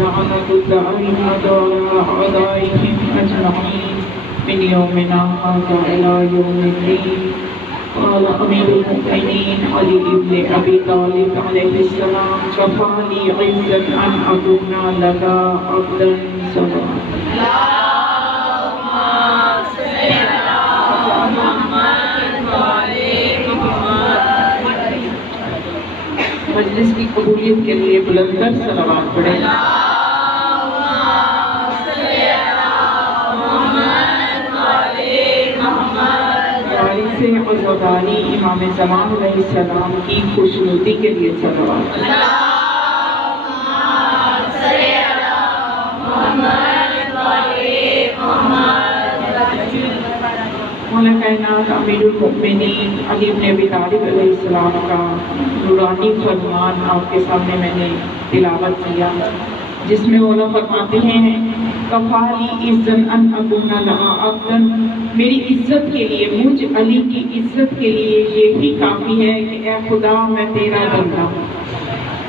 ولعنة الدائمة على أعدائهم أجمعين من يومنا هذا إلى يوم الدين. قال أمير المؤمنين علي بن أبي طالب عليه السلام: كفى لي عزا أن أكون لك عبدا صبرا. مجلس کی قبولیت کے لیے بلندر صلوات پڑھیں. وارث عزاداری امام زمان علیہ السلام کی خوشنودی کے لیے صلوات. مولا کائنات امیر المؤمنین علی بن ابی طالب علیہ السلام کا نورانی فرمان آپ کے سامنے میں نے تلاوت کیا، جس میں مولا فرماتے ہیں: کفالی عزن ان اکون لہا عبدا، میری عزت کے لیے، مجھ علی کی عزت کے لیے یہی کافی ہے کہ اے خدا میں تیرا بندہ ہوں.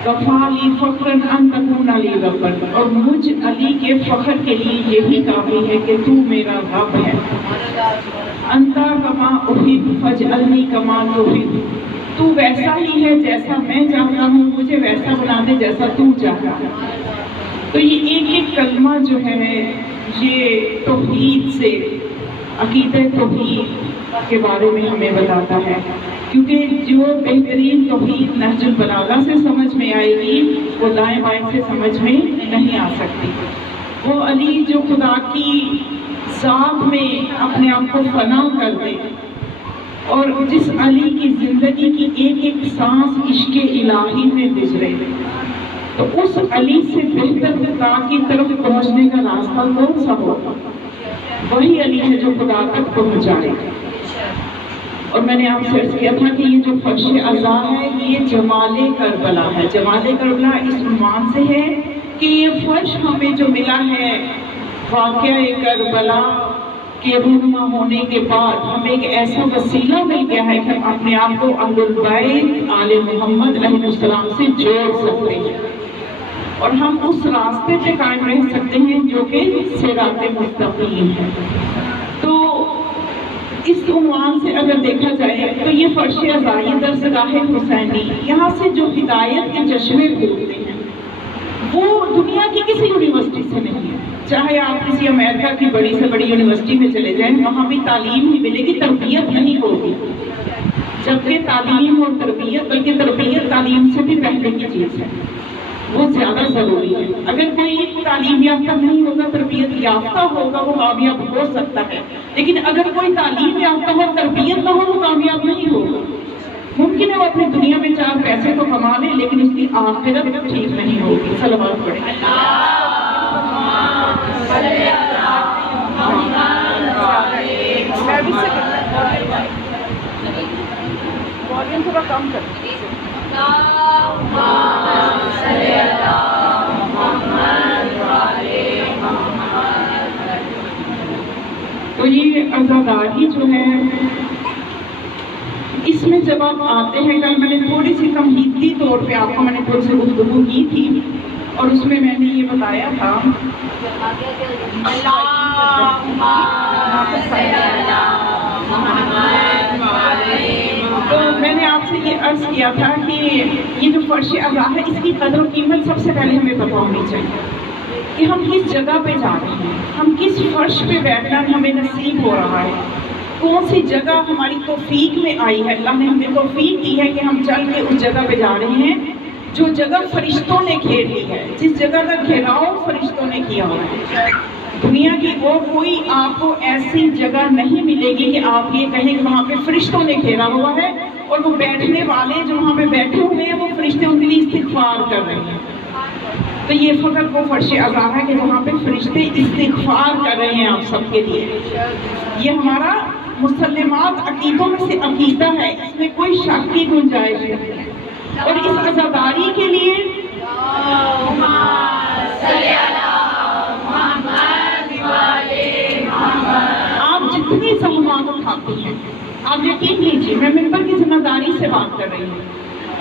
کفالی فخرا ان تکون لی ربا، اور مجھ علی کے فخر کے لیے یہی کافی ہے کہ تو میرا رب ہے. انتا کما احب فاجعلنی کما تحب، تو ویسا ہی ہے جیسا میں چاہتا ہوں، مجھے ویسا بنا دے جیسا تو چاہتا ہے. تو یہ ایک ایک کلمہ جو ہے یہ توحید سے، عقیدہ توحید کے بارے میں ہمیں بتاتا ہے، کیونکہ جو بہترین توحید نہج البلاغہ سے سمجھ میں آئے گی وہ دائیں بائیں سے سمجھ میں نہیں آ سکتی. وہ علی جو خدا کی ذات میں اپنے آپ کو فنا کر دے، اور جس علی کی زندگی کی ایک ایک سانس عشق الہی میں گزرے، تو اس علی سے بہتر خدا کی طرف پہنچنے کا راستہ کون سا ہوگا؟ وہی علی ہے جو خدا تک پہنچائے. اور میں نے آپ سے عرض کیا تھا کہ یہ جو فرش عزا ہے یہ جمال کربلا ہے. جمال کربلا اس عنوان سے ہے کہ یہ فرش ہمیں جو ملا ہے واقعہ کربلا کے رونما ہونے کے بعد، ہمیں ایک ایسا وسیلہ مل گیا ہے کہ ہم اپنے آپ کو اہل البیت آل محمد علیہ السلام سے جوڑ سکتے ہیں، اور ہم اس راستے پہ قائم رہ سکتے ہیں جو کہ صراط مستقیم ہے. تو اس عنوان سے اگر دیکھا جائے تو یہ فرش عزائی درسگاہ حسینی، یہاں سے جو ہدایت کے چشمے پھوٹتے ہیں وہ دنیا کی کسی یونیورسٹی سے نہیں ہے. چاہے آپ کسی امریکہ کی بڑی سے بڑی یونیورسٹی میں چلے جائیں، وہاں بھی تعلیم ہی ملے گی، تربیت نہیں ہوگی. جبکہ تعلیم اور تربیت، بلکہ تربیت تعلیم سے بھی پہلے کی چیز ہے، وہ زیادہ ضروری ہے. اگر کوئی تعلیم یافتہ نہیں ہوگا، تربیت یافتہ ہوگا، وہ کامیاب ہو سکتا ہے، لیکن اگر کوئی تعلیم یافتہ ہو، تربیت نہ ہو، وہ کامیاب نہیں ہوگا. ممکن ہے وہ اپنی دنیا میں چار پیسے تو کما لے، لیکن اس کی آخرت ٹھیک نہیں ہوگی. صلوات پڑھیں. والیوم تھوڑا کم کر. تو یہ عزاداری جو ہے، اس میں جب آپ آتے ہیں، کل میں نے تھوڑی سی تمہیدی طور پہ آپ کو میں نے تھوڑی سی گفتگو کی تھی، اور اس میں نے یہ بتایا تھا تو میں نے آپ سے یہ عرض کیا تھا کہ یہ جو فرش عزا ہے اس کی قدر و قیمت سب سے پہلے ہمیں پتہ ہونی چاہیے کہ ہم کس جگہ پہ جا رہے ہیں، ہم کس فرش پہ بیٹھنا ہمیں نصیب ہو رہا ہے، کون سی جگہ ہماری توفیق میں آئی ہے. اللہ نے ہمیں توفیق دی ہے کہ ہم چل کے اس جگہ پہ جا رہے ہیں جو جگہ فرشتوں نے گھیر لی ہے، جس جگہ کا گھیراؤ فرشتوں نے کیا ہوا ہے. دنیا کی وہ کوئی آپ کو ایسی جگہ نہیں ملے گی کہ آپ یہ کہیں کہ وہاں پہ فرشتوں نے گھیرا ہوا ہے، اور وہ بیٹھنے والے جو وہاں پہ بیٹھے ہوئے ہیں وہ فرشتے ان کے لیے استغفار کر رہے ہیں. تو یہ فقط وہ فرش عزا ہے کہ وہاں پہ فرشتے استغفار کر رہے ہیں آپ سب کے لیے. یہ ہمارا مسلمات عقیدوں میں سے عقیدہ ہے، اس میں کوئی شک کی گنجائش نہیں ہے. اور اس عزاداری کے لیے آپ جتنی زحمات اٹھاتے ہیں، آپ یقین کیجیے، میں ممبر کی ذمہ داری سے بات کر رہی ہوں،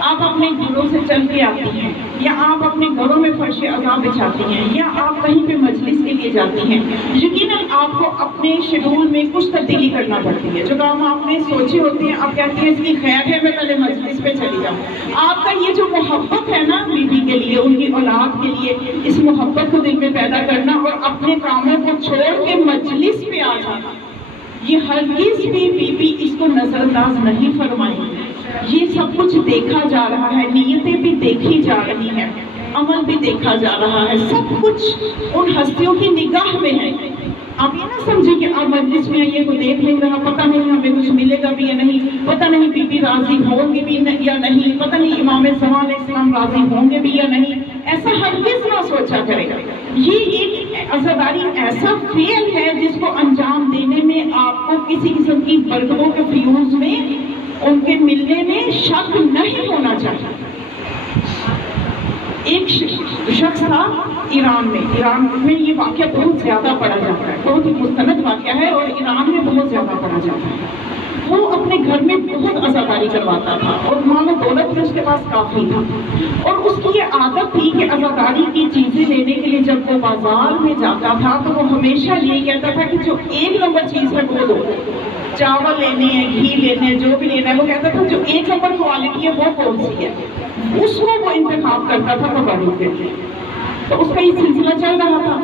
آپ اپنے گھروں سے چل کے آتی ہیں یا آپ اپنے گھروں میں فرش عذاب بچھاتی ہیں یا آپ کہیں پہ مجلس کے لیے جاتی ہیں، یقیناً آپ کو اپنے شیڈول میں کچھ تبدیلی کرنا پڑتی ہے۔ جو کام آپ نے سوچے ہوتے ہیں آپ کہتے ہیں اس کی خیر ہے میں پہلے مجلس پہ چلی جاؤں۔ آپ کا یہ جو محبت ہے نا بیوی کے لیے، ان کی اولاد کے لیے، اس محبت کو دل میں پیدا کرنا اور اپنے کاموں کو چھوڑ کے مجلس پہ آ جانا، یہ ہرگز بھی بیوی اس کو نظر انداز نہیں فرمائیں گی۔ یہ سب کچھ دیکھا جا رہا ہے، نیتیں بھی دیکھی جا رہی ہیں، عمل بھی دیکھا جا رہا ہے، سب کچھ ان ہستیوں کی نگاہ میں ہے۔ آپ یہ نہ سمجھیں کہ آپ مجلس میں آئیے کو دیکھ نہیں رہا، پتہ نہیں ہمیں کچھ ملے گا بھی یا نہیں، پتہ نہیں بی بی راضی ہوں گے بھی یا نہیں، پتہ نہیں امام زمان علیہ السلام راضی ہوں گے بھی یا نہیں، ایسا ہرگز نہ سوچا کرے گا۔ یہ ایک عزاداری ایسا فعل ہے جس کو انجام دینے میں آپ کو کسی قسم کی برتنوں کے فیوز میں ان کے ملنے میں شک نہیں ہونا چاہیے۔ ایک شخص تھا ایران میں یہ واقعہ بہت زیادہ پڑھا جاتا ہے، بہت ہی مستند واقعہ ہے اور ایران میں بہت زیادہ پڑھا جاتا ہے۔ وہ اپنے گھر میں بہت عزاداری کرواتا تھا اور مال و دولت بھی اس کے پاس کافی تھا، اور اس کی یہ عادت تھی کہ عزاداری کی چیزیں لینے کے لیے جب وہ بازار میں جاتا تھا تو وہ ہمیشہ یہ کہتا تھا کہ جو ایک نمبر چیز ہے وہ دو، چاول لینے ہیں، گھی لینے ہیں، جو بھی لینا ہے، وہ کہتا تھا جو ایک نمبر کوالٹی ہے وہ کون سی ہے، اس کو وہ انتخاب کرتا تھا تبرک کے لیے۔ تو اس کا یہ سلسلہ چل رہا تھا۔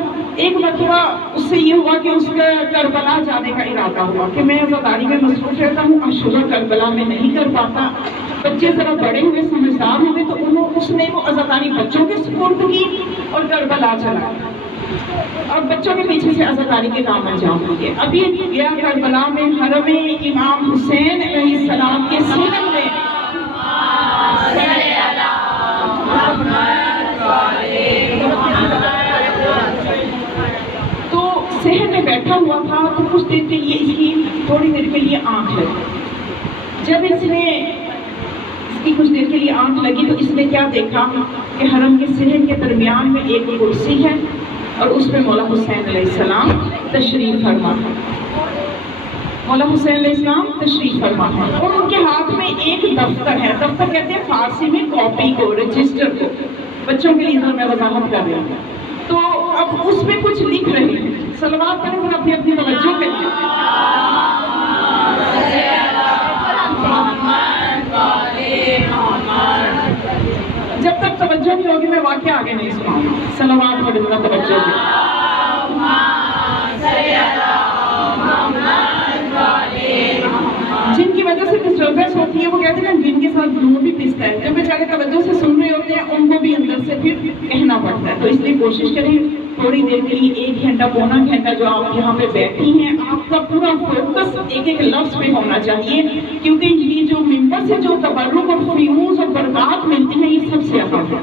ایک مرتبہ اس سے یہ ہوا کہ اس کا کربلا جانے کا ارادہ ہوا کہ میں عزاداری میں مصروف رہتا ہوں، اشورہ کربلا میں نہیں کر پاتا۔ بچے ذرا بڑے ہوئے، سمجھدار ہوئے، تو اس نے وہ عزاداری بچوں کے سپرد کی اور کربلا چلا۔ اور بچوں کے پیچھے سے عزاداری کے کام انجام دیے۔ ابھی گیا کربلا میں، حرم امام حسین علیہ السلام کے سینم میں تو صحن میں بیٹھا ہوا تھا، تو کچھ دیر کے لیے اس کی تھوڑی دیر کے لیے آنکھ لگی۔ جب اس کی کچھ دیر کے لیے آنکھ لگی تو اس نے کیا دیکھا کہ حرم کے صحن کے درمیان میں ایک کرسی ہے اور اس پہ مولا حسین علیہ السلام تشریف فرما ہے۔ مولا حسین علیہ السلام تشریف فرما ہے اور ان کے ہاتھ میں ایک دفتر ہے۔ دفتر کہتے ہیں فارسی میں کاپی کو، رجسٹر کو، بچوں کے لیے میں وضاحت کر رہا ہوں۔ تو اب اس میں کچھ لکھ رہے ہیں، صلوات پڑھیں اور اپنی اپنی توجہ کے لیے۔ جب تک توجہ نہیں ہوگی میں واقعہ آگے نہیں سناؤں گا۔ صلوات پڑھیں اور توجہ کے لیے۔ جن کی وجہ سے ڈسٹربنس ہوتی ہے وہ کہتے ہیں جن کے ساتھ گلو بھی پستا ہے، جو بیچارے توجہ سے سن رہے ہوتے ہیں ان کو بھی اندر سے پھر کہنا پڑتا ہے۔ تو اس لیے کوشش کریں تھوڑی دیر کے لیے، 1 گھنٹہ پونا گھنٹہ جو آپ یہاں پہ بیٹھی ہیں، آپ کا پورا فوکس ایک ایک لفظ پہ ہونا چاہیے، کیونکہ یہ جو ممبر سے جو تبرک اور فیوز اور برکات ملتی ہیں یہ سب سے اہم ہے۔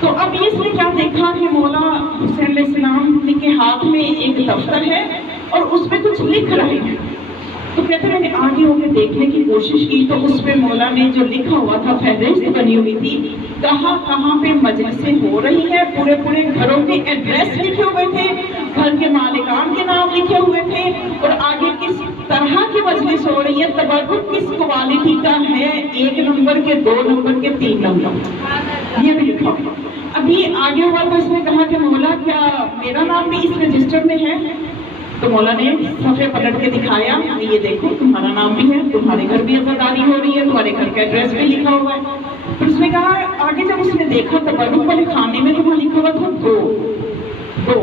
تو اب اس نے کیا دیکھا کہ مولا حسین علیہ السلام کے ہاتھ میں ایک دفتر ہے اور اس پہ کچھ لکھ رہے ہیں۔ تو کہتے ہیں میں نے آگے ہو کے دیکھنے کی کوشش کی تو اس پہ مولا نے جو لکھا ہوا تھا، فہرست بنی ہوئی تھی، کہاں کہاں پہ مجلسیں ہو رہی ہیں، پورے پورے گھروں کے ایڈریس لکھے ہوئے تھے، گھر کے مالکان کے نام لکھے ہوئے تھے، اور آگے کس طرح کی مجلس ہو رہی ہے، تبرک کس کوالٹی کا ہے، 1 نمبر کے، 2 نمبر کے، 3 نمبر، یہ بھی لکھا ہوا۔ ابھی آگے ہوا تو اس نے کہا کہ مولا کیا میرا نام بھی اس رجسٹر میں ہے؟ تو مولا نے صفحے پلٹ کے دکھایا، یہ دیکھو تمہارا نام بھی ہے، تمہارے گھر بھی عزاداری ہو رہی ہے، تمہارے گھر کا ایڈریس بھی لکھا ہوا ہے۔ پھر اس نے کہا آگے جب اس نے دیکھا تبرک والے کھانے میں تمہارا لکھا ہوا تھا 2،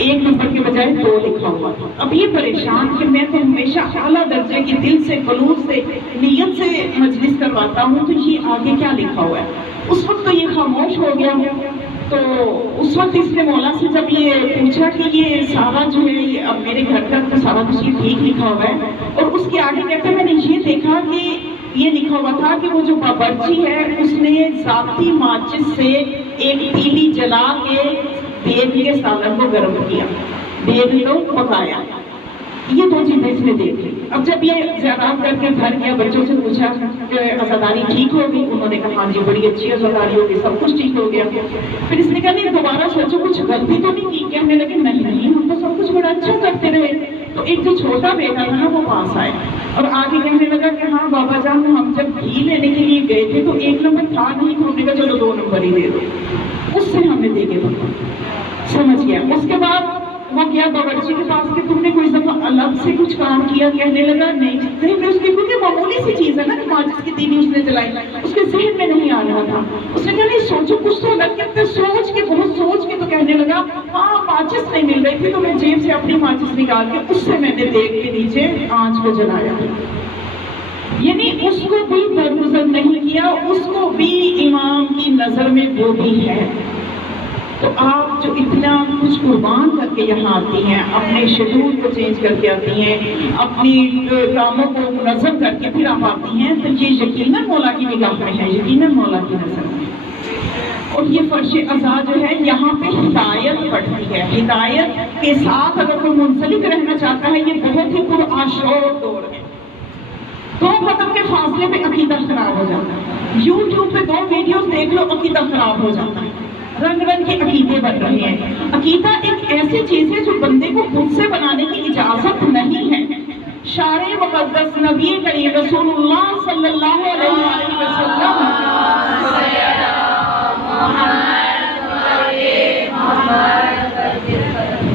1 نمبر کے بجائے 2 لکھا ہوا تھا۔ اب یہ پریشان کہ میں تو ہمیشہ اعلیٰ درجے کی دل سے، خلوص سے، نیت سے مجلس کرواتا ہوں، تو یہ آگے کیا لکھا ہوا ہے؟ اس وقت تو یہ خاموش ہو گیا۔ تو اس وقت اس نے مولا سے جب یہ پوچھا کہ یہ سارا جو ہے اب میرے گھر تک تو سارا کچھ ٹھیک لکھا ہوا ہے، اور اس کے آگے کہتے ہیں میں نے یہ دیکھا کہ یہ لکھا ہوا تھا کہ وہ جو باورچی ہے اس نے ذاتی ماچس سے ایک تیلی جلا کے دیگ کے سالن کو گرم کیا، دیگ کو پکایا۔ یہ 2 چیزیں اس نے دیکھی۔ اب جب یہ زیارات کر کے گھر گیا، بچوں سے پوچھا کہ عزاداری ٹھیک ہو گئی؟ انہوں نے کہا ہاں جی بڑی اچھی عزاداری ہوگی، سب کچھ ٹھیک ہو گیا۔ پھر اس نے کہا نہیں دوبارہ سوچو کچھ غلطی تو نہیں کی؟ کہنے لگے نہیں ہم تو سب کچھ بڑا اچھا کرتے رہے۔ تو ایک جو چھوٹا بیٹا تھا نا وہ پاس آیا اور آگے کہنے لگا کہ ہاں بابا جان ہم جب گھی لینے کے لیے گئے تھے تو 1 نمبر تھا نہیں، تو ہم نے کہا چلو 2 نمبر ہی دے دو، اس سے ہم نے دے کے بتا سمجھ گیا۔ اس کے بعد وہ گیا باورچی کے پاس کہ تم نے کوئی دفعہ الگ سے کچھ کام کیا؟ کہنے لگا نہیں، ذہن میں اس کی کیونکہ معمولی سی چیز ہے نا کہ ماچس کی تیلی اس نے جلائی، اس کے ذہن میں نہیں آ رہا تھا۔ اس نے کہا نہیں سوچو کچھ تو الگ کرتے، سوچ کے بہت سوچ کے تو کہنے لگا ہاں ماچس نہیں مل رہی تھی تو میں جیب سے اپنی ماچس نکال کے اس سے میں نے دیکھ کے نیچے آنچ کو جلایا۔ یعنی اس کو بھی درگزر نہیں کیا، اس کو بھی امام کی نظر میں وہ بھی ہے۔ تو آپ جو اتنا کچھ قربان کر کے یہاں آتی ہیں، اپنے شیڈول کو چینج کر کے آتی ہیں، اپنی کاموں کو منظم کر کے پھر آپ آتی ہیں، تو یہ یقیناً مولا کی نگاہ میں ہے، یقیناً مولا کی نظر میں۔ اور یہ فرش عزا جو ہے یہاں پہ ہدایت پڑتی ہے، ہدایت کے ساتھ اگر کوئی منسلک رہنا چاہتا ہے، یہ بہت ہی پرآشور دور ہے۔ 2 قدم کے فاصلے پہ عقیدہ خراب ہو جاتا ہے، یوٹیوب پہ 2 ویڈیوز دیکھ لو عقیدہ خراب ہو جاتا ہے، رنگ رنگ کے عقیدے بن رہے ہیں۔ عقیدہ ایک ایسی چیز ہے جو بندے کو خود سے بنانے کی اجازت نہیں ہے۔ شارع مقدس نبی کریم رسول اللہ صلی اللہ علیہ وسلم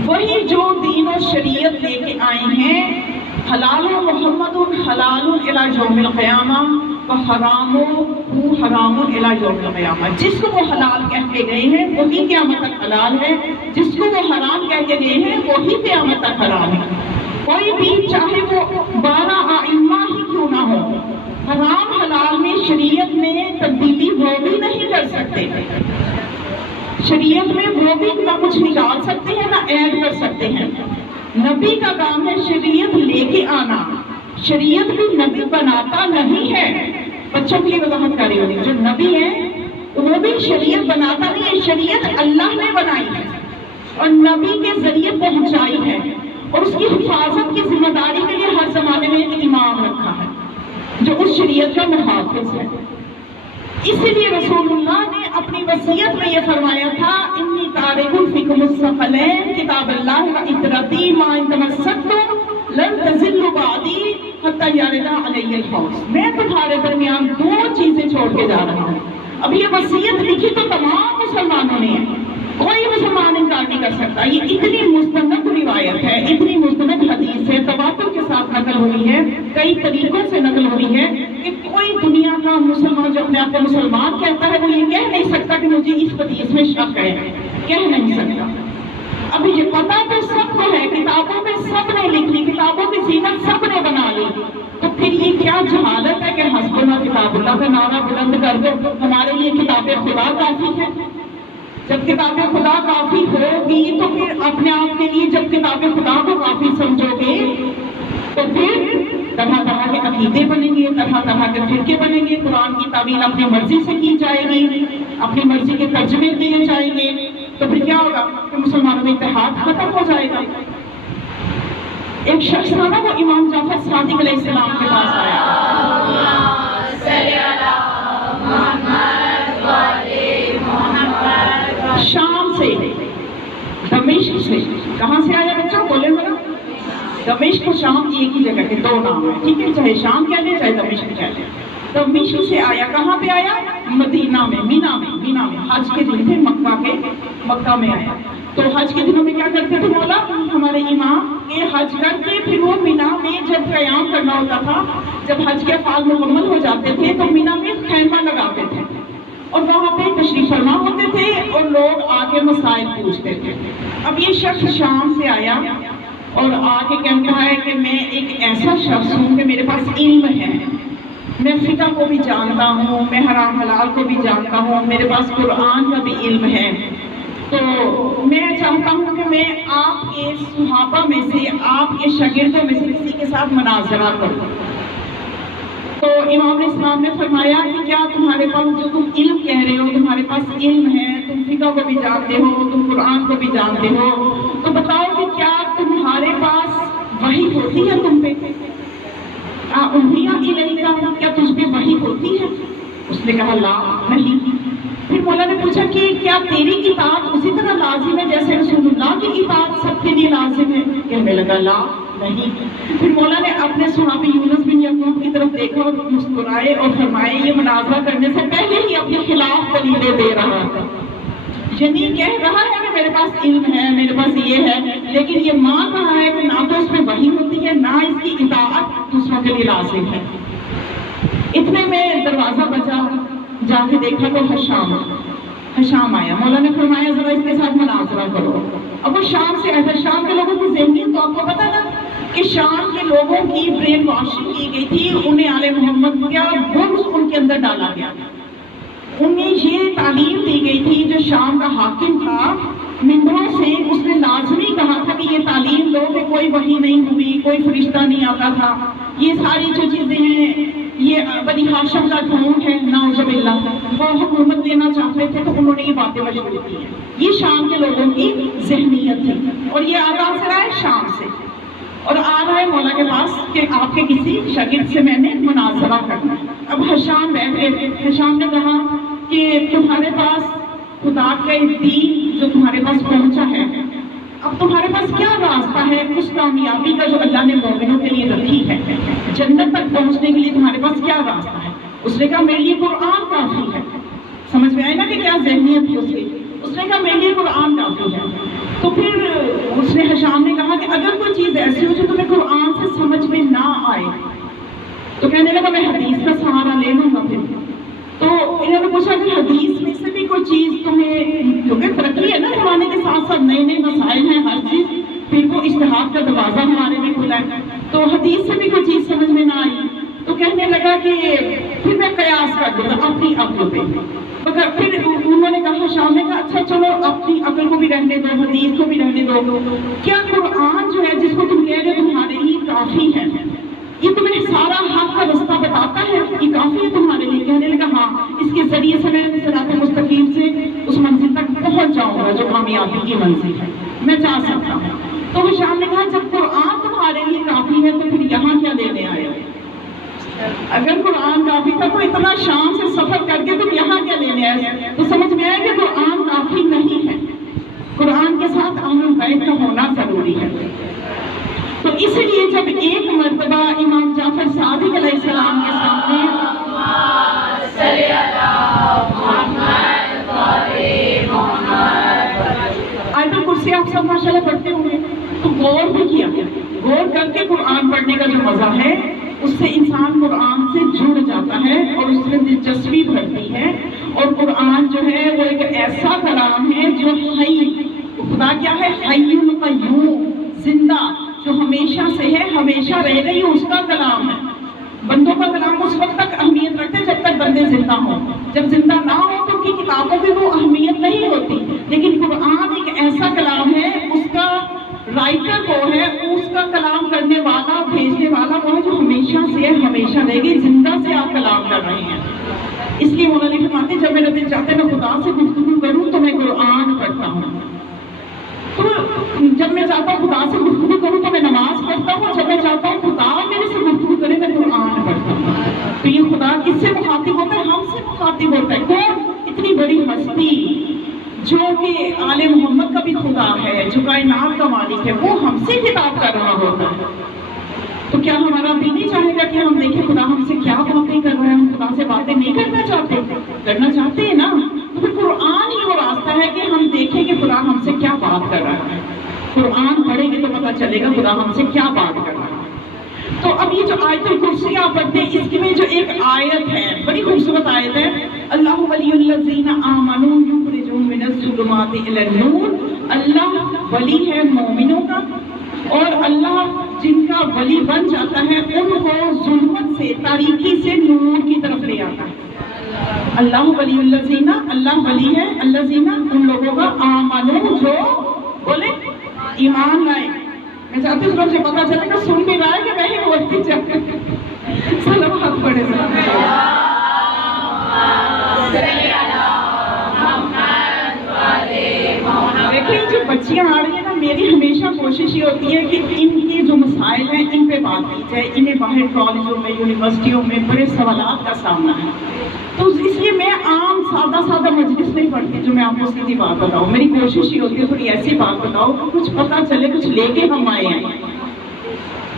وہی جو دین و شریعت لے کے آئے ہیں، حلال محمد حلال الی یوم القیامہ وحرام حرام الی یوم القیامہ۔ جس کو وہ حلال کہہ کے گئے ہیں وہی قیامت تک حلال ہے، جس کو وہ حرام کہہ کے گئے ہیں وہی قیامت تک حرام ہے۔ کوئی بھی چاہے وہ 12 ائمہ ہی کیوں نہ ہو، حرام حلال میں شریعت میں تبدیلی وہ بھی نہیں کر سکتے، شریعت میں وہ بھی نہ کچھ نکال سکتے ہیں نہ ایڈ کر سکتے ہیں۔ نبی کا کام ہے شریعت لے کے آنا، شریعت بھی نبی بناتا نہیں ہے۔ بچوں کے لیے وضاحت کاری ہوگی، جو نبی ہے وہ بھی شریعت بناتا نہیں ہے، شریعت اللہ نے بنائی ہے اور نبی کے ذریعے پہنچائی ہے، اور اس کی حفاظت کی ذمہ داری کے لیے ہر زمانے میں ایک امام رکھا ہے جو اس شریعت کا محافظ ہے۔ اسی لیے رسول اللہ نے اپنی وصیت میں یہ فرمایا تھا انی تارک فیکم الثقلین کتاب اللہ و اطرتی ما ان تمسکتم لن تضلوا بعدی حتی یرد علی الحوض۔ میں تمہارے درمیان 2 چیزیں چھوڑ کے جا رہا ہوں۔ اب یہ وصیت لکھی تو تمام مسلمانوں نے ہے، کوئی مسلمان انکار نہیں کر سکتا۔ یہ اتنی مستند روایت ہے، اتنی مستند حدیث ہے، تواتر کے ساتھ نقل ہوئی ہے، کئی طریقوں سے نقل ہوئی ہے کہ کوئی دنیا کا مسلمان جو اپنے آپ کو مسلمان کہتا ہے وہ یہ کہہ نہیں سکتا کہ مجھے اس حدیث میں شک ہے، کہہ نہیں سکتا۔ اب یہ پتہ تو سب کو ہے، کتابوں میں سب نے لکھ لی، کتابوں کی زینت سب نے بنا لی، تو پھر یہ کیا جہالت ہے کہ حسبنا کتاب اللہ کا نعرہ بلند کر دو، ہمارے لیے کتاب خدا کافی ہے۔ جب کتاب خدا کافی ہوگی تو پھر اپنے آپ کے لیے جب کتاب خدا کو کافی سمجھو گے تو پھر طرح طرح کے عقیدے بنیں گے، طرح طرح کے فرقے بنیں گے، قرآن کی تعویل اپنی مرضی سے کی جائے گی، اپنی مرضی کے ترجمے کیے جائیں گے، تو پھر کیا ہوگا کہ مسلمانوں میں اتحاد ختم ہو جائے گا۔ ایک شخص تھا نا وہ امام جعفر صادق علیہ السلام کے پاس آیا، شام سے، دمشق سے، کہاں سے آیا بچہ بولے ذرا؟ دمشق و شام ایک ہی جگہ کے 2 نام ہے، ٹھیک ہے، چاہے شام کہہ لیں چاہے دمشق کہہ لیں۔ دمشق سے آیا، کہاں پہ آیا؟ مدینہ میں، مینا میں، حج کے دن تھے مکہ میں آیا۔ تو حج کے دنوں میں کیا کرتے تھے مولا ہمارے امام کے؟ حج کر کے پھر وہ مینا میں جب قیام کرنا ہوتا تھا، جب حج کے افعال مکمل ہو جاتے تھے تو مینا میں خیمہ لگاتے تھے اور وہاں پہ تشریف فرما ہوتے تھے اور لوگ آ کے مسائل پوچھتے تھے۔ اب یہ شخص شام سے آیا اور آ کے کہتا ہے کہ میں ایک ایسا شخص ہوں کہ میرے پاس علم ہے، میں فقہ کو بھی جانتا ہوں، میں حرام حلال کو بھی جانتا ہوں، میرے پاس قرآن کا بھی علم ہے، تو میں چاہتا ہوں کہ میں آپ کے صحابہ میں سے، آپ کے شاگردوں میں سے کسی کے ساتھ مناظرہ کروں۔ تو امام علیہ السلام نے فرمایا کہ کیا تمہارے پاس جو تم علم کہہ رہے ہو، تمہارے پاس علم ہے، تم فقہ کو بھی جانتے ہو، تم قرآن کو بھی جانتے ہو، تو بتاؤ کہ کیا تمہارے پاس وحی ہوتی ہے تم پہ؟ کیا تجھ پہ وحی ہوتی ہے؟ اس نے کہا لا، نہیں۔ پھر مولا نے پوچھا کہ کیا تیری اطاعت اسی طرح لازم ہے جیسے رسول اللہ کی اطاعت سب کے لیے لازم ہے؟ کہنے لگا لا، نہیں. پھر مولا نے اپنے صحابی یونس بن یعقوب کی طرف دیکھا اور مسکرائے اور فرمائے یہ مناظرہ کرنے سے پہلے ہی اپنے خلاف دلیلیں دے رہا تھا. یعنی کہہ رہا ہے کہ میرے پاس علم ہے، میرے پاس یہ ہے، لیکن یہ مان رہا ہے کہ نہ تو اس میں وحی ہوتی ہے، نہ اس کی اطاعت دوسروں کے لیے لازم ہے. اتنے میں دروازہ بجا، جا کے دیکھا تو حشام آیا. مولا نے فرمایا ذرا اس کے ساتھ مناظرہ کرو. اب وہ شام سے آیا تھا. شام کے لوگوں کی ذہنیت تو آپ کو پتا نا کہ شام کے لوگوں کی برین واشنگ کی گئی تھی. انہیں آل محمد کیا بغض ان کے اندر ڈالا گیا. انہیں یہ تعلیم دی گئی تھی، جو شام کا حاکم تھا ممبروں سے اس نے لازمی کہا تھا کہ یہ تعلیم لو کہ کوئی وحی نہیں ہوئی، کوئی فرشتہ نہیں آتا تھا، یہ ساری جو چیزیں ہیں یہ بنی ہاشم کا ڈھونگ ہے، نعوذ باللہ. وہ حکومت لینا چاہتے تھے تو انہوں نے یہ باتیں مشہور کی ہیں. یہ شام کے لوگوں کی ذہنیت تھی. اور یہ آغاز سے رہا ہے شام سے، اور آ رہا ہے مولا کے پاس کہ آپ کے کسی شاگرد سے میں نے مناظرہ کرنا ہے. اب حشام بیٹھے. حشام نے کہا کہ تمہارے پاس خدا کا دین جو تمہارے پاس پہنچا ہے، اب تمہارے پاس کیا راستہ ہے اس کامیابی کا جو اللہ نے مومنوں کے لیے رکھی ہے؟ جنت تک پہنچنے کے لیے تمہارے پاس کیا راستہ ہے؟ اس نے کہا میرے لیے قرآن کافی ہے. سمجھ میں آئے نا کہ کیا ذہنیت تھی اس کی. اس نے کہا میرے لیے قرآن کافی ہے. تو پھر اس نے حشام نے کہا کہ اگر کوئی چیز ایسی ہو جو تمہیں قرآن سے سمجھ میں نہ آئے تو کہنے لگا میں حدیث کا سہارا لے لوں گا. پھر تو انہوں نے پوچھا کہ حدیث میں سے بھی کوئی چیز تمہیں، کیونکہ ترقی ہے نا زمانے کے ساتھ ساتھ نئے نئے مسائل ہیں ہر چیز، پھر وہ اجتہاد کا دروازہ ہمارے میں کھلا ہے، تو حدیث سے بھی کوئی چیز سمجھ میں نہ آئی تو کہنے لگا کہ پھر میں قیاس کر دوں گا اپنی عقل پہ. مگر پھر انہوں نے کہا، شام نے کہا اچھا چلو اپنی عقل کو بھی رہنے دو، حدیث کو بھی رہنے دو، کیا قرآن جو ہے جس کو تم کہہ رہے تمہارے لیے کافی ہے، یہ تمہیں سارا حق کا رستہ بتاتا ہے، یہ کافی ہے تمہارے لیے؟ کہنے لگا ہاں، اس کے ذریعے سے میں صراط مستقیم سے اس منزل تک پہنچ جاؤں گا جو کامیابی کی منزل ہے، میں جا سکتا ہوں. تو حشام نے کہا جب قرآن تمہارے لیے کافی ہے تو پھر یہاں کیا لینے آئے ہو؟ اگر قرآن کافی تھا تو اتنا شام سے سفر کر کے تم یہاں کیا لینے آئے؟ تو سمجھ میں آیا کہ قرآن کافی نہیں ہے، قرآن کے ساتھ اہل بیت کا ہونا ضروری ہے. تو اس لیے جب ایک مرتبہ امام جعفر صادق علیہ السلام کے سامنے آیت الکرسی آپ سب ماشاءاللہ پڑھتے ہوں گے تو غور بھی کیا، غور کر کے قرآن پڑھنے کا جو مزہ ہے اس سے انسان قرآن سے جڑ جاتا ہے اور اس میں دلچسپی بڑھتی ہے. اور قرآن جو ہے وہ ایک ایسا کلام ہے جو حی، خدا کیا ہے؟ حی قیوم، زندہ، جو ہمیشہ سے ہے، ہمیشہ رہے گا، یہ اس کا کلام ہے. بندوں کا کلام اس وقت تک اہمیت رکھتے ہیں جب تک بندے زندہ ہوں. جب زندہ نہ ہو تو ان کی کتابوں کی وہ اہمیت نہیں ہوتی. لیکن قرآن ایک ایسا کلام ہے، اس کا رائٹر وہ ہے، اس کا کلام کرنے والا، بھیجنے والا وہ ہے جو ہمیشہ سے ہے، ہمیشہ رہے گی. زندہ سے آپ کلام کر رہے ہیں. اس لیے مولانا فرماتے جب میرا دل چاہتا ہے میں خدا سے گفتگو کروں تو میں قرآن پڑھتا ہوں. تو جب میں چاہتا ہوں خدا سے گفتگو کروں تو میں نماز پڑھتا ہوں. جب میں چاہتا ہوں خدا میرے سے گفتگو کرے میں قرآن پڑھتا ہوں. تو یہ خدا کس سے مخاطب ہوتا ہے؟ ہم سے مخاطب ہوتا ہے. کون؟ اتنی بڑی ہستی جو کہ آل محمد کا بھی خدا ہے، جو کائنات کا مالک ہے، وہ ہم سے خطاب کر رہا ہوتا ہے. تو کیا ہمارا دل نہیں چاہے گا کہ ہم دیکھیں خدا ہم سے کیا باتیں کر رہے ہیں؟ ہم خدا سے باتیں نہیں کرنا چاہتے؟ کرنا چاہتے ہیں نا. تو پھر قرآن ہی وہ راستہ ہے کہ ہم دیکھیں کہ خدا ہم سے کیا بات کر رہا ہے. قرآن پڑھیں گے تو پتہ چلے گا خدا ہم سے کیا بات کر رہا ہے. تو اب یہ جو آیت الکرسی آپ پڑھتے ہیں، اس میں جو ایک آیت ہے، بڑی خوبصورت آیت ہے، اللہ ولی الذین آمنوا یخرجهم من الظلمات الی النور. اللہ ولی ہے مومنوں کا، اور اللہ جن کا ولی بن جاتا ہے ان کو ظلمت سے، تاریکی سے نور کی طرف لے آتا ہے. اللہ ولی الذین، اللہ ولی ہے الذین، ان لوگوں کا، آمنوا جو بولے ایمان لائے. میں چاہتی ہوں سے پتا چلے کہ سن بھی رہا ہے کہ میں ہی بولتی چاہتی ہوں. صلوات پڑھے دیکھیں جو بچیاں آ رہی ہیں نا، میری ہمیشہ کوشش یہ ہوتی ہے کہ ان کے جو مسائل ہیں ان پہ بات کی جائے. انہیں باہر کالجوں میں، یونیورسٹیوں میں بڑے سوالات کا سامنا ہے. تو اس لیے میں عام سادہ مجلس نہیں پڑھتی جو میں آپ کو سیدھی بات بتاؤں. میری کوشش یہ ہوتی ہے تھوڑی ایسی بات بتاؤ کہ کچھ پتہ چلے، کچھ لے کے ہم آئے ہیں.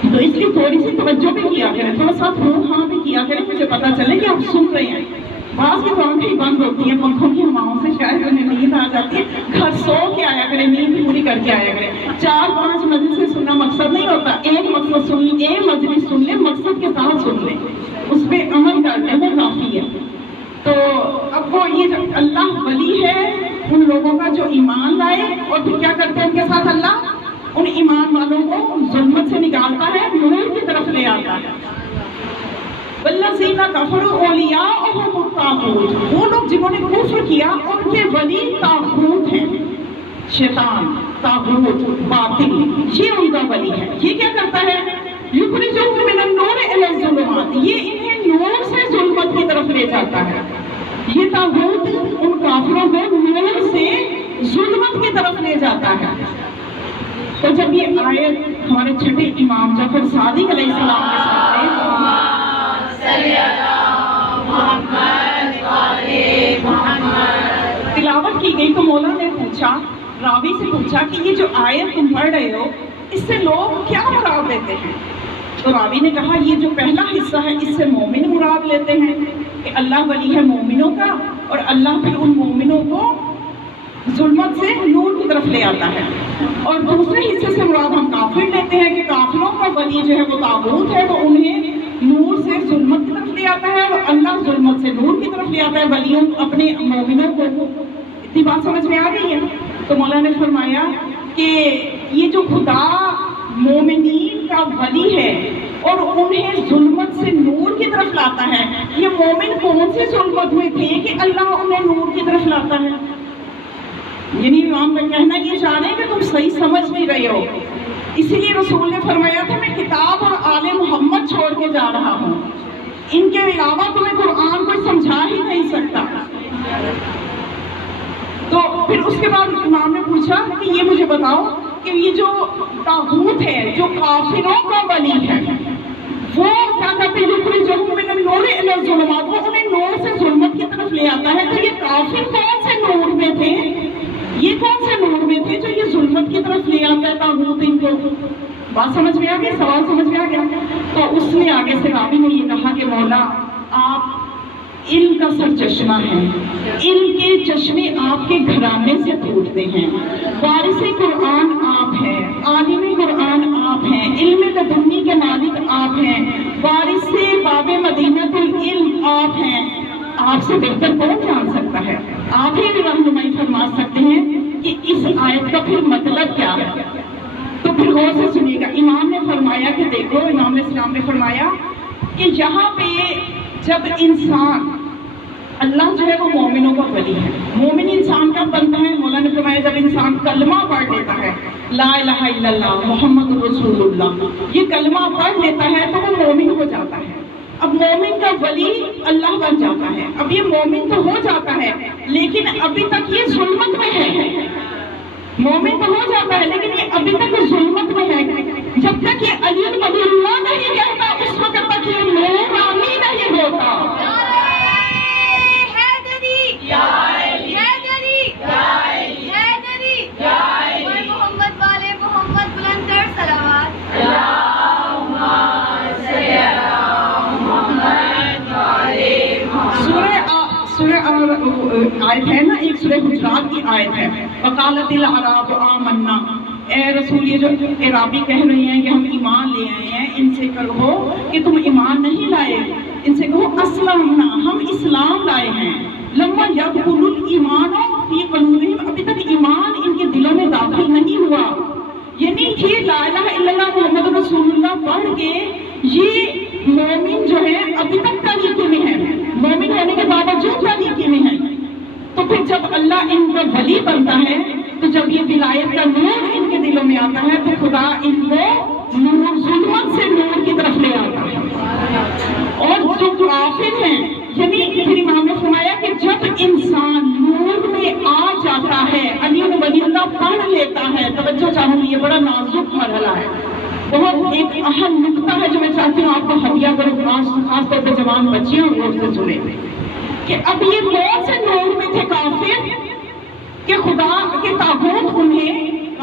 تو اس کی تھوڑی سی توجہ بھی کیا کریں، تھوڑا سا ہاں بھی کیا کریں، مجھے پتا چلے کہ آپ سن رہے ہیں۔ بعض کی تو آنکھیں ہی بند ہوتی ہیں پنکھوں کی ہواؤں سے، شاید انہیں نیند آ جاتی ہے، گھر سو کے آیا کریں، نیند پوری کر کے آیا کریں۔ 4-5 مجلس سننا مقصد نہیں ہوتا، ایک مقصد سن لیں، ایک مجلس سن لیں، مقصد کے ساتھ سن لیں، اس پہ عمل کر لیں، وہ کافی ہے۔ تو اب وہ یہ جو اللہ ولی ہے ان لوگوں کا جو ایمان لائے، اور پھر کیا کرتے ہیں ان کے ساتھ اللہ؟ ان ایمان والوں کو ظلمت سے نکالتا ہے، نور کی طرف لے آتا ہے۔ والذین کفروا اولیاؤہم الطاغوت، وہ لوگ جنہوں نے کفر کیا ان کے ولی طاغوت ہیں، شیطان، طاغوت، باطل، یہ ان کا ولی ہے۔ یہ کیا کرتا ہے؟ یخرجہم من النور الی الظلمات، یہ انہیں نور سے ظلمت کی طرف لے جاتا ہے۔ یہ طاغوت ان کافروں کو نور سے ظلمت کی طرف لے جاتا ہے۔ تو جب یہ آیت ہمارے چھٹے امام جعفر صادق علیہ السلام کے سامنے تلاوت کی گئی تو مولا نے پوچھا، راوی سے پوچھا کہ یہ جو آیت تم پڑھ رہے ہو اس سے لوگ کیا مراد لیتے ہیں؟ تو راوی نے کہا یہ جو پہلا حصہ ہے اس سے مومن مراد لیتے ہیں کہ اللہ ولی ہے مومنوں کا، اور اللہ پھر ان مومنوں کو ظلمت سے نور کی طرف لے آتا ہے۔ اور دوسرے حصے سے مراد ہم کافر لیتے ہیں کہ کافروں کا ولی جو ہے وہ طاغوت ہے، وہ انہیں نور سے ظلمت کی طرف لے آتا ہے، اور اللہ ظلمت سے نور کی طرف لے آتا ہے ولیوں اپنے مومنوں کو۔ اتنی بات سمجھ میں آ گئی ہے؟ تو مولا نے فرمایا کہ یہ جو خدا مومنین کا ولی ہے اور انہیں ظلمت سے نور کی طرف لاتا ہے، یہ مومن کون سے ظلمت میں تھے کہ اللہ انہیں نور کی طرف لاتا ہے؟ یعنی امام کا کہنا یہ چاہ رہے ہیں کہ تم صحیح سمجھ نہیں رہے ہو، اسی لیے رسول نے فرمایا تھا میں کتاب اور آل محمد چھوڑ کے جا رہا ہوں، ان کے علاوہ تمہیں قرآن کوئی سمجھا ہی نہیں سکتا۔ تو پھر اس کے بعد امام نے پوچھا کہ یہ مجھے بتاؤ کہ یہ جو طاغوت ہے جو کافروں کا ولی ہے وہ کیا کہتے ہیں؟ یخرجہم من النور الی الظلمات، وہ انہیں نور سے ظلمت کی طرف لے آتا ہے۔ تو یہ کافر کون سے نور میں تھے؟ یہ کون سے نور میں تھے جو یہ ظلمت کی طرف لے آتا ہے طاغوت ان کو؟ بات سمجھ میں آ گئی؟ سوال سمجھ میں آ گیا؟ تو اس نے آگے سے راوی نے یہ کہا کہ مولا آپ علم کا سر چشمہ ہیں، علم کے چشمے آپ کے گھرانے سے پھوٹتے ہیں، وارث قرآن آپ ہیں، عالم قرآن آپ ہیں، علم لدنی کے مالک آپ ہیں، وارث باب مدینۃ العلم آپ ہیں، آپ سے بہتر کون جان سکتا ہے؟ آپ ہی رہنمائی فرما سکتے ہیں کہ اس آیت کا پھر مطلب کیا ہے۔ تو پھر غور سے سنیے گا، امام نے فرمایا کہ دیکھو، امام اسلام نے فرمایا کہ یہاں پہ جب انسان، اللہ جو ہے وہ مومنوں کا ولی ہے، مومن انسان کا بنتا ہے۔ مولا نے فرمایا جب انسان کلمہ پڑھ لیتا ہے لا الہ الا اللہ محمد رسول اللہ، یہ کلمہ پڑھ لیتا ہے تو وہ مومن ہو جاتا ہے۔ اب مومن کا ولی اللہ بن جاتا ہے۔ اب یہ مومن تو ہو جاتا ہے لیکن ابھی تک یہ ظلمت میں ہے، مومن تو ہو جاتا ہے لیکن یہ ابھی تک ظلمت میں ہے۔ جب تک یہ علی ولی اللہ نہیں کہتا اس وقت تک یہ نورانی نہیں ہوتا۔ آیت ہے نا، ایک سورہ حجرات کی آیت ہے، وقالت الاعراب آمنا، اے رسول یہ جو اعرابی کہہ رہے ہیں کہ ہم ایمان لے آئے ہیں، ان سے کہو کہ تم ایمان نہیں لائے، ان سے کہو اسلمنا، ہم اسلام لائے ہیں، لما یدخل الایمان فی قلوبہم، ابھی تک ایمان ان کے دلوں میں داخل نہیں ہوا۔ یعنی یہ لا الہ الا اللہ محمد رسول اللہ پڑھ کے یہ مومن جو ہے ابھی تک طریقے میں ہے، مومن ہونے کے باوجود طریقے میں ہے۔ تو پھر جب اللہ ان کا ولی بنتا ہے تو جب یہ ولایت کا نور ان کے دلوں میں آتا ہے تو خدا ان کو نور ظلمت سے نور کی طرف لے آتا ہے۔ اور جو کافر ہیں، یعنی پھر امام نے فرمایا کہ جب انسان نور میں آ جاتا ہے، علی ولی اللہ پڑھ لیتا ہے، توجہ چاہوں گی، یہ بڑا نازک مرحلہ ہے، بہت ایک اہم نقطہ ہے جو میں چاہتی ہوں آپ کو ہدیہ کروں، خاص طور پہ جوان بچیاں غور سے سنیں کہ اب یہ کون سے نور میں تھے کافر کہ خدا کے طاغوت انہیں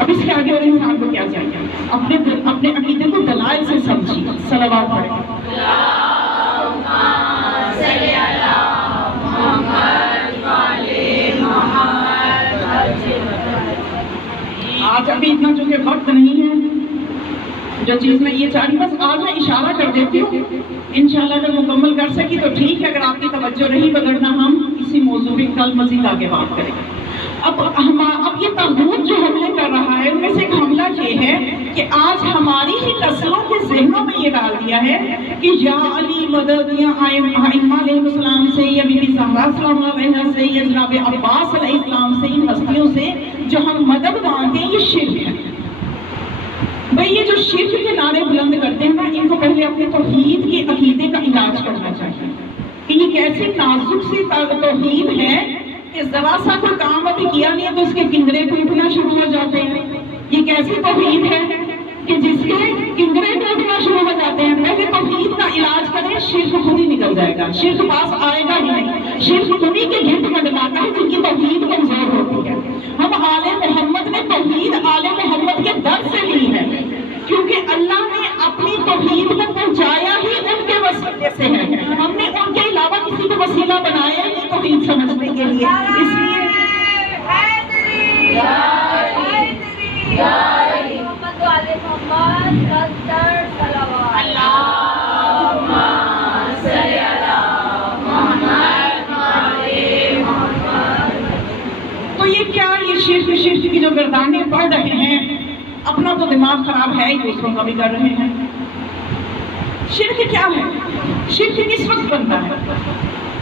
اب اس کے آگے اور انسان کو کیا چاہیے؟ اپنے عقیدے کو دلائل سے سمجھیے. صلوات پڑھیں. آج ابھی اتنا جو کہ وقت نہیں ہے جو چیز میں یہ چاہ رہی بس آج میں اشارہ کر دیتی ہوں. انشاءاللہ اگر مکمل کر سکی تو ٹھیک ہے، اگر آپ کی توجہ رہی بگڑنا ہم اسی موضوع پہ کل مزید آگے بات کریں. اب یہ طاغوت جو حملے کر رہا ہے ان میں سے ایک حملہ یہ ہے کہ آج ہماری ہی نسلوں کے ذہنوں میں یہ ڈال دیا ہے کہ یا علی مدد، یا ائمہ علیہ السلام سے، یا بی بی زہرا سلام اللہ علیہا سے، یا جناب عباس علیہ السلام سے، ان ہستیوں سے جو ہم مدد مانگتے ہیں یہ شرک ہے. بھئی یہ جو شرک کے نعرے بلند کرتے ہیں نا، ان کو پہلے اپنے توحید کے عقیدے کا علاج کرنا چاہیے کہ یہ کیسی نازک سی توحید ہے کہ ذرا سا کوئی کام ابھی کیا نہیں ہے تو اس کے کنگرے ٹوٹنا شروع ہو جاتے ہیں. یہ کیسی توحید ہے کہ جس کے کنگرے ٹوٹنا شروع ہو جاتے ہیں. پہلے توحید کا علاج کریں، شرک خود ہی نکل جائے گا، شرک پاس آئے گا ہی نہیں. شرک انہی کے گھٹ میں ڈلاتا ہے جن کی توحید کمزور ہوتی ہے. ہم آل محمد نے توحید آل محمد کے در سے لی ہے، کیونکہ اللہ نے اپنی توحید کو پہنچایا ہی ان کے وسیلے سے ہے. ہم نے ان کے علاوہ کسی کو وسیلہ بنایا ہی توحید سمجھنے کے لیے. اس لیے تو یہ کیا، یہ شرک کی جو گردانیں پڑھ رہے ہیں، اپنا تو دماغ خراب ہے ہی، دوسروں کا بھی کر رہے ہیں. شرک کیا ہے؟ شرک کس وقت بنتا ہے؟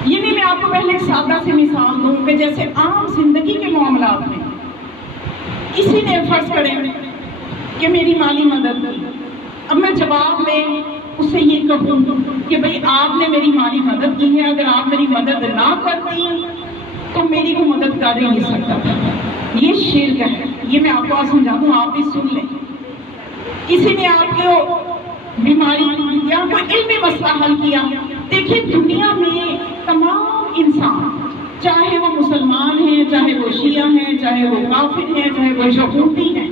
یہ نہیں، میں آپ کو پہلے ایک سادہ سی مثال دوں کہ جیسے عام زندگی کے معاملات میں کسی نے فرض کریں کہ میری مالی مدد کی. اب میں جواب میں اس سے یہ کہوں کہ بھئی آپ نے میری مالی مدد کی ہے، اگر آپ میری مدد نہ کرتی تو میری کو مدد کر ہی نہیں سکتا تھا. یہ شرک ہے. یہ میں آپ کو آج سمجھا دوں، آپ بھی سن لیں. کسی نے آپ کو بیماری یا کوئی علمی مسئلہ حل کیا. دیکھیے دنیا میں تمام انسان، چاہے وہ مسلمان ہیں، چاہے وہ شیعہ ہیں، چاہے وہ کافر ہیں، چاہے وہ یہودی ہیں،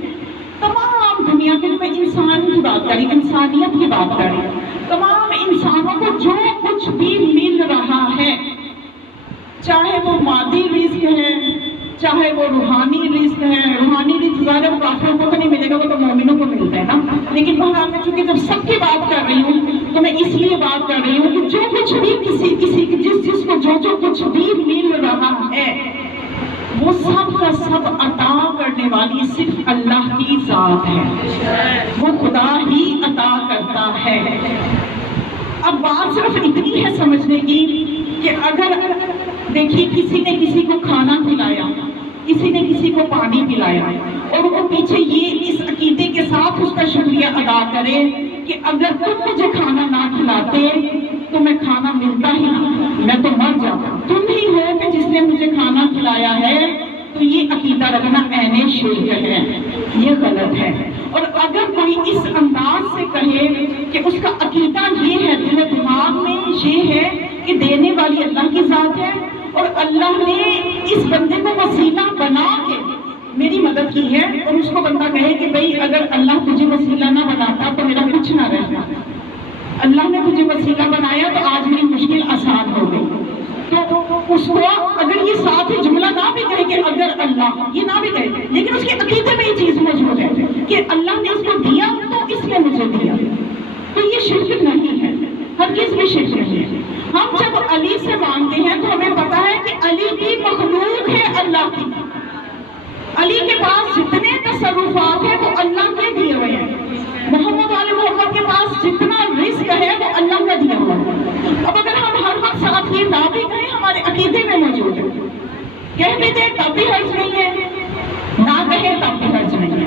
تمام دنیا کے میں انسان کی بات کری، انسانیت کی بات کری. تمام انسانوں کو جو کچھ بھی مل رہا ہے، چاہے وہ مادی رزق ہے، چاہے وہ روحانی رزق ہے. روحانی رزق ظاہر وہ کافروں کو تو نہیں ملے گا، وہ تو مومنوں کو ملتا ہے نا. لیکن بہرحال میں چونکہ جب سب کی بات کر رہی ہوں تو میں اس لیے بات کر رہی ہوں کہ جو کچھ بھی جس کو جو کچھ بھی مل رہا ہے وہ سب کا سب عطا کرنے والی صرف اللہ کی ذات ہے. وہ خدا ہی عطا کرتا ہے. اب بات صرف اتنی ہے سمجھنے کی کہ اگر دیکھیے کسی نے کسی کو کھانا کھلایا، کسی نے کسی کو پانی پلایا، اور وہ پیچھے یہ اس عقیدے کے ساتھ اس کا شکریہ ادا کرے کہ اگر تم مجھے کھانا نہ کھلاتے تو میں کھانا ملتا ہی نہیں، میں تو مر جاتا. تم ہی ہو کہ جس نے مجھے کھانا کھلایا ہے. تو یہ عقیدہ رکھنا عین شرک ہے، یہ غلط ہے. اور اگر کوئی اس انداز سے کہے کہ اس کا عقیدہ یہ ہے، دماغ میں یہ ہے کہ دینے والی اللہ کی ذات ہے اور اللہ نے اس بندے کو وسیلہ بنا کے میری مدد کی ہے، اور اس کو بندہ کہے کہ بھئی اگر اللہ تجھے وسیلہ نہ بناتا تو میرا کچھ نہ رہتا، اللہ نے تجھے وسیلہ بنایا تو آج میری مشکل آسان ہو گئی. تو اس کو اگر یہ ساتھ ہی جملہ نہ بھی کہے کہ اگر اللہ، یہ نہ بھی کہے، لیکن اس کے عقیدے میں یہ چیز موجود ہے کہ اللہ نے اس کو دیا تو اس نے مجھے دیا، تو یہ شرک نہیں ہے، ہرگز بھی شرک نہیں ہے. ہم جب علی سے مانگتے ہیں تو ہمیں پتا ہے کہ علی بھی مخلوق ہے اللہ کی. علی کے پاس جتنے تصرفات ہیں وہ اللہ کے دیے ہوئے ہیں. محمد والے محمد کے پاس جتنا رزق ہے وہ اللہ کا دیا ہوا ہے. اب اگر ہم ہر وقت ساتھ یہ نہ بھی کہیں، ہمارے عقیدے میں موجود ہے، کہہ بھی دیں تب بھی حرج نہیں ہے، نہ کہیں تب بھی حرج نہیں ہے.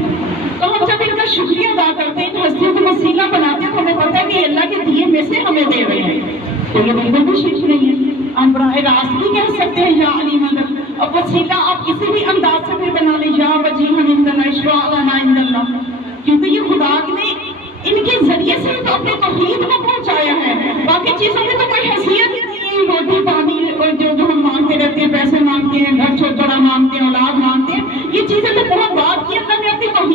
تو ہم جب ان کا شکریہ ادا کرتے ہیں، ان ہستیوں کو وسیلہ بناتے ہیں، تو ہمیں پتہ ہے کہ اللہ کے دیے میں سے ہمیں دے رہے ہیں. تو یہ بالکل بھی شرک نہیں ہے. ہم براہ راست بھی کہہ سکتے ہیں یا علی مدد. اب وسیلہ آپ کسی بھی انداز سے پھر بنا لیں، یا وجیہا عند اللہ اشفاء لنا عند اللہ، کیونکہ یہ خدا نے ان کے ذریعے سے تو اپنے توحید کو پہنچایا ہے. باقی چیزوں میں تو کوئی حیثیت ہی نہیں ہے. روٹی پانی اور جو ہم مانگتے رہتے ہیں، پیسے مانگتے ہیں، گھر چھوڑا مانگتے ہیں، اولاد مانگتے ہیں، یہ چیزیں تو بہت بات کی اللہ نے اپنی توحید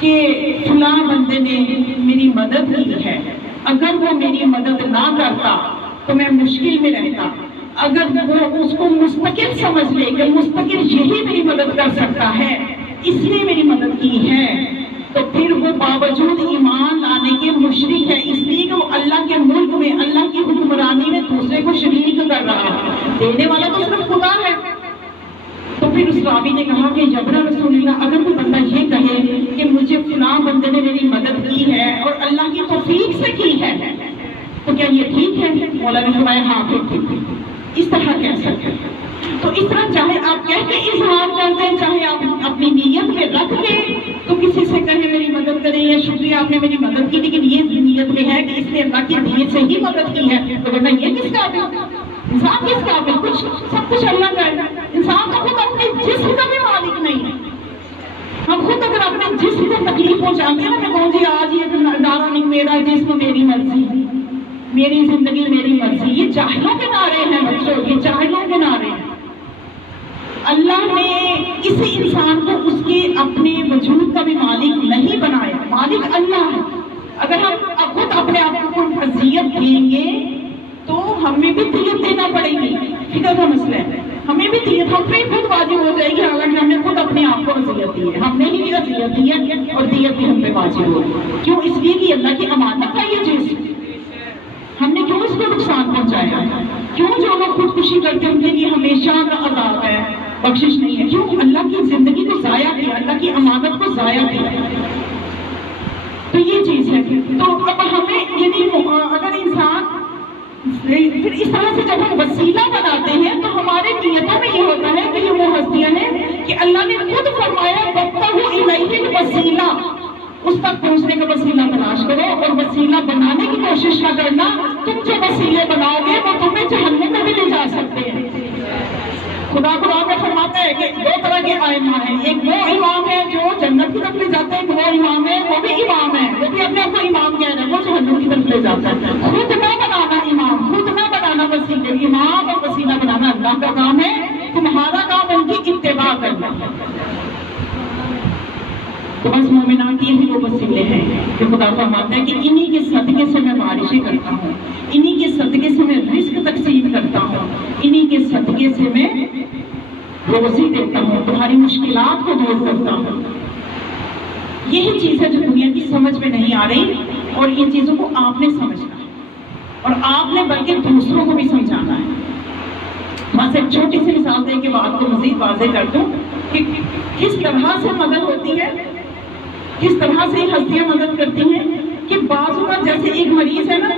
کہ فلاں بندے نے میری مدد کی ہے، اگر وہ میری مدد نہ کرتا تو میں مشکل میں رہتا، اگر وہ اس کو مستقل سمجھ لے کہ مستقل یہی میری مدد کر سکتا ہے اس لیے میری مدد کی ہے، تو پھر وہ باوجود ایمان لانے کے مشرک ہے، اس لیے کہ وہ اللہ کے ملک میں اللہ کی حکمرانی میں دوسرے کو شریک کر رہا ہے، دینے والا تو صرف خدا ہے۔ تو پھر اس راوی نے کہا کہ جبرا رسول اللہ، اگر کوئی بندہ یہ کہے کہ مجھے فلاں بندے نے میری مدد کی ہے اور اللہ کی توفیق سے کی ہے تو کیا یہ ٹھیک ہے؟ مولا نے فرمایا ہاں پھر ٹھیک ہے، اس طرح کہہ سکتے ہیں۔ تو اس طرح چاہے آپ کہہ کے اظہار کر دیں، چاہے آپ اپنی نیت میں رکھ دیں، تو کسی سے کہیں میری مدد کریں یا شکریہ آپ نے میری مدد کی، لیکن یہ نیت میں ہے کہ اس نے اللہ کی نیت سے ہی مدد کی ہے، تو ورنہ یہ کس کا ہے؟ انسان کس کا ہے؟ کچھ سب کچھ اللہ کا ہے۔ انسان تو خود اپنے جسم کا بھی مالک نہیں ہے۔ ہم خود اگر اپنے جسم کو تکلیف پہنچاتے ہیں نا، میں کہوں جی آج یہ ڈارا نہیں، میرا جسم میری مرضی، میری زندگی میری مرضی، یہ جاہلوں کے نعرے ہیں بچوں، یہ جاہلوں کے نعرے ہیں۔ اللہ نے کسی انسان کو اس کے اپنے وجود کا بھی مالک نہیں بنایا، مالک اللہ ہے۔ اگر ہم خود اپنے آپ کو کوئی اذیت دیں گے تو ہمیں بھی دیت دینا پڑے گی، فکر کا مسئلہ ہے، ہمیں بھی دیت ہم پہ خود واجب ہو جائے گی، حالانکہ ہم نے خود اپنے آپ کو اذیت دی ہے، ہم نے ہی اذیت دی ہے اور دیت بھی ہم پہ واجب ہو۔ کیوں؟ اس لیے کہ اللہ کی امانت ہے یہ چیز، ہم نے کیوں اس کو نقصان پہنچایا ہے؟ کیوں جو لوگ خودکشی کرتے ہیں ان کے لیے ہمیشہ کا عذاب ہے، بخشش نہیں ہے؟ کیوں؟ اللہ کی زندگی کو ضائع کیا، اللہ کی امانت کو ضائع کیا۔ تو یہ چیز ہے۔ تو اب ہمیں یعنی اگر انسان پھر اس طرح سے جب ہم وسیلہ بناتے ہیں تو ہمارے نیتوں میں یہ ہوتا ہے کہ یہ وہ ہستیاں ہیں کہ اللہ نے خود فرمایا وَابْتَغُوا إِلَيْهِ الْوَسِيلَةَ، اس تک پہنچنے کا وسیلہ تلاش کرو، اور وسیلہ بنانے کی کوشش نہ کرنا، تم جو وسیلے بناؤ گے وہ تمہیں جہنم میں بھی لے جا سکتے ہیں۔ خدا قرآن میں فرماتا ہے کہ دو طرح کے ائمہ ہیں، ایک وہ امام ہے جو جنت کی طرف لے جاتے ہیں، ایک وہ امام ہے وہ بھی امام ہے، وہ بھی اپنے آپ کو امام کہہ رہے ہیں، وہ جہنم کی طرف لے جاتا ہے۔ خود نہ بنانا امام، خود نہ بنانا وسیلے، امام اور وسیلہ بنانا اللہ کا کام ہے، تمہارا کام ان کی اتباع کرنا ہے۔ تو بس مومنان کی یہی وہ وسیلے ہیں کہ خدا فرماتا ہے کہ انہی کے صدقے سے میں بارشیں کرتا ہوں، انہی کے صدقے سے میں رزق تقسیم کرتا ہوں، انہی کے صدقے سے میں روزی دیتا ہوں، تمہاری مشکلات کو دور کرتا ہوں۔ یہی چیز ہے جو دنیا کی سمجھ میں نہیں آ رہی، اور ان چیزوں کو آپ نے سمجھنا ہے اور آپ نے بلکہ دوسروں کو بھی سمجھانا ہے۔ بس ایک چھوٹی سی مثال دے کے بات کو مزید واضح کر دوں کہ کس طرح سے مدد ہوتی ہے، کس طرح سے ہستیاں مدد کرتی ہیں کہ بعض اوقات جیسے ایک مریض ہے نا،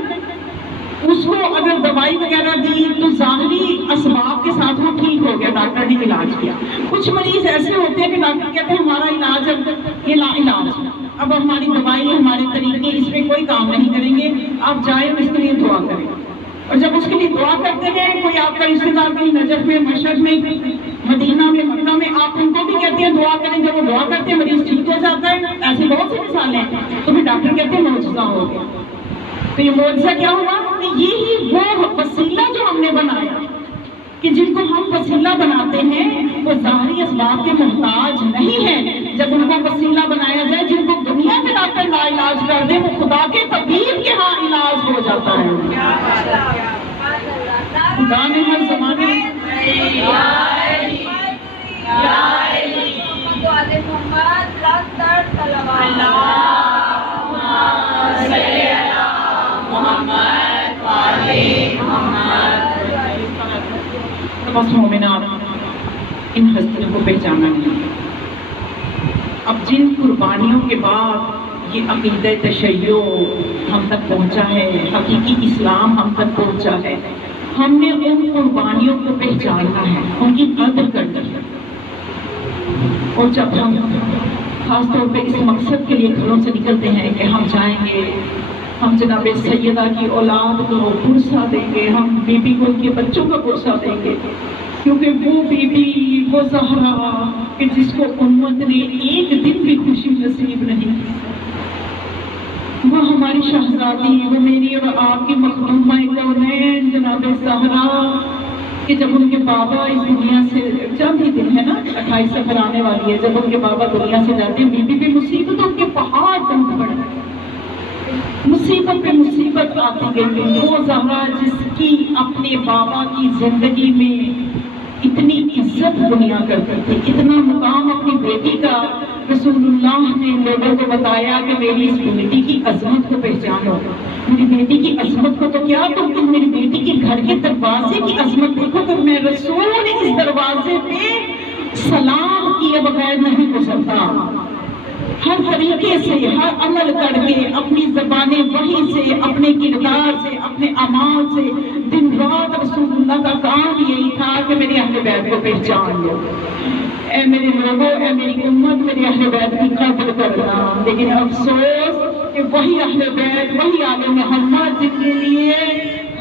اس کو اگر دوائی وغیرہ دی تو ظاہری اسباب کے ساتھ وہ ٹھیک ہو گیا، ڈاکٹر نے علاج کیا۔ کچھ مریض ایسے ہوتے ہیں کہ ڈاکٹر کہتے ہیں ہمارا علاج اب یہ لا علاج، اب ہماری دوائی ہمارے طریقے اس میں کوئی کام نہیں کریں گے، آپ جائیں اور اس کے لیے دعا کریں۔ اور جب اس کے لیے دعا کرتے ہیں، کوئی آپ کا رشتے دار کہیں نجف میں، مشہد میں، مدینہ میں، مکہ میں، آپ ان کو بھی کہتے ہیں دعا کریں، جب وہ دعا کرتے ہیں مریض ٹھیک ہو جاتا ہے۔ ایسی بہت سی مثالیں ہیں۔ تو پھر ڈاکٹر کہتے ہیں معجزہ ہو گیا۔ تو یہ معجزہ کیا ہوا کہ یہی وہ وسیلہ جو ہم نے بنایا، کہ جن کو ہم وسیلہ بناتے ہیں وہ ظاہری اسباب کے محتاج نہیں ہیں، جب ان کو وسیلہ بنایا جائے جن کو دنیا کے ڈاکٹر لا علاج کر دیں، وہ خدا کے طبیب کے ہاں علاج ہو جاتا ہے۔ خدا نے ہر زمانے میں بس مومنات ان ہستیوں کو پہچانا نہیں۔ اب جن قربانیوں کے بعد یہ عقیدہ تشیع ہم تک پہنچا ہے، حقیقی اسلام ہم تک پہنچا ہے، ہم نے ان قربانیوں کو پہچاننا ہے، ان کی قدر کرنی ہے۔ اور جب ہم خاص طور پہ اس مقصد کے لیے گھروں سے نکلتے ہیں کہ ہم جائیں گے، ہم جناب سیدہ کی اولاد کو پرسہ دیں گے، ہم بی بی کو ان کے بچوں کا پرسہ دیں گے، کیونکہ وہ بی بی، وہ زہرا کہ جس کو امت نے ایک دن بھی خوشی نصیب نہیں، وہ ہماری شہزادی، وہ میری اور آپ کی مخدومہ کونین جناب زہرا، کہ جب ان کے بابا اس دنیا سے چند ہی دن ہے نا 28 سفر آنے والی ہے، جب ان کے بابا دنیا سے جاتے ہیں، بیوی پہ مصیبتوں کے پہاڑ ٹوٹ پڑے، مصیبت پہ مصیبت آتی گئی۔ وہ زہرا جس کی اپنے بابا کی زندگی میں اتنی عزت دنیا کرتی تھی، اتنا مقام اپنی بیٹی کا، رسول اللہ نے لوگوں کو بتایا کہ میری اس بیٹی کی عظمت کو پہچانو، میری بیٹی کی عظمت کو تو کیا تم میری بیٹی کے گھر کے دروازے کی عظمت دیکھو کہ میں رسول اس دروازے پہ سلام کیے بغیر نہیں گزرتا، ہر طریقے سے ہر عمل کر کے اپنی زبانیں وحی سے، اپنے کردار سے، اپنے اعمال سے، دن رات رسول اللہ کا کام یہی تھا کہ میرے اہل بیت کو پہچان لو، اے میرے لوگوں، اے میری امت، میرے اہل بیت کی قدر کرنا۔ لیکن افسوس کہ وہی اہل بیت، وہی آل محمد جن کے لیے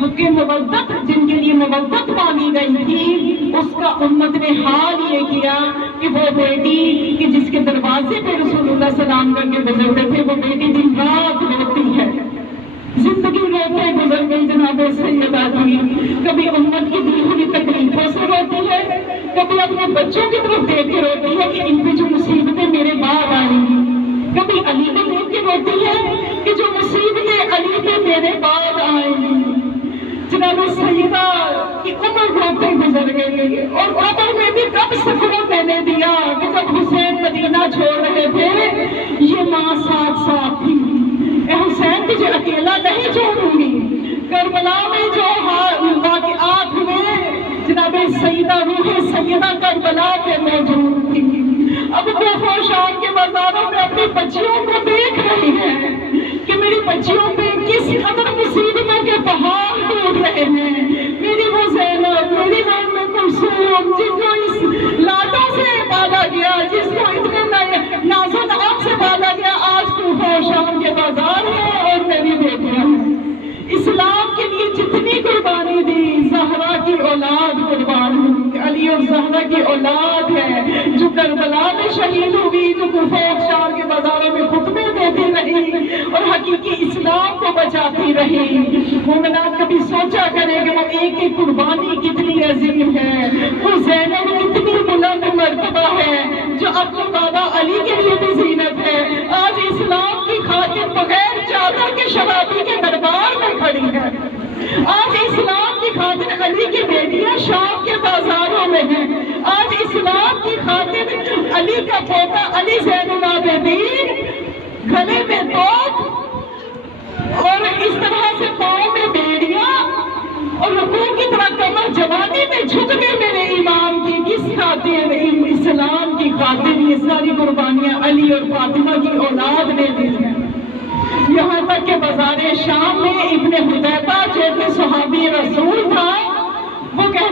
حق مودت، جن کے لیے مودت مانگی گئی تھی، اس کا امت نے حال یہ کیا کہ وہ بیٹی کہ جس کے دروازے پہ رسول اللہ سلام کر کے گزرتے تھے، وہ بیٹی دن رات روتی ہے، زندگی روتے گزر گئی جناب سیدہ کی، کبھی امت کی دی ہوئی تکلیفوں سے روتی ہے، کبھی اپنے بچوں کی طرف دیکھ کے روتی ہے کہ ان پہ جو مصیبتیں میرے بعد آئیں گی، کبھی علی کو دیکھ کے روتی ہے کہ جو مصیبتیں علی پہ میرے بعد آئیں گی۔ جناب سیدہ کی عمر روتے گزر گئی، اور قبر میں بھی کب سکون میں نے دیا کہ جب حسین مدینہ چھوڑ رہے تھے، یہ ماں ساتھ ساتھ تھی، اے حسین تجھے اکیلا نہیں چھوڑوں گی۔ کربلا میں جو واقعات ہوئے، جناب سیدہ روح سیدہ کربلا پہ موجود تھی، اب کوفہ و شام کے بازاروں میں اپنی بچیوں کو دیکھ رہی ہے کہ میری بچیوں پہ کس قدر مصیبتوں کے پہاڑ ٹوٹ رہے ہیں۔ میری وہ زینب، میری وہ کلثوم، جن کو اس لاٹوں سے پالا گیا، جس کو اتنے نازک آگ سے پالا گیا، آج کوفہ و شام کے بازار ہیں اور میری بیٹیاں ہیں۔ اسلام کے لیے جتنی قربانی دی، زہرا کی اولاد قربان ہوئی، علی اور زہرا کی اولاد ہے جو کربلا میں شہید ہوئی، جو کوفہ و شام کے بازاروں میں خطبے دیتی رہی اور حقیقی اسلام کو بچاتی رہی۔ مومنات کبھی سوچا کریں کہ وہ ایک ایک قربانی کتنی عظیم ہے، وہ زینب کتنی بلند مرتبہ ہے جو اپنے بابا علی کے لیے بھی زینت ہے، آج اسلام کی خاطر بغیر چادر کے شرابی کے دربار میں کھڑی ہے، آج اسلام کی خاطر علی کی بیٹیاں شام کے بازاروں میں ہیں، آج اسلام کی خاطر علی کا پوتا علی زین العابدین گلے میں توپ اور اس طرح سے پاؤں میں بیڑیاں اور رکوع کی طرح کمر جوانی میں جھک کے میرے امام کی کس خاطر، اسلام کی خاطر یہ ساری قربانیاں علی اور فاطمہ کی اولاد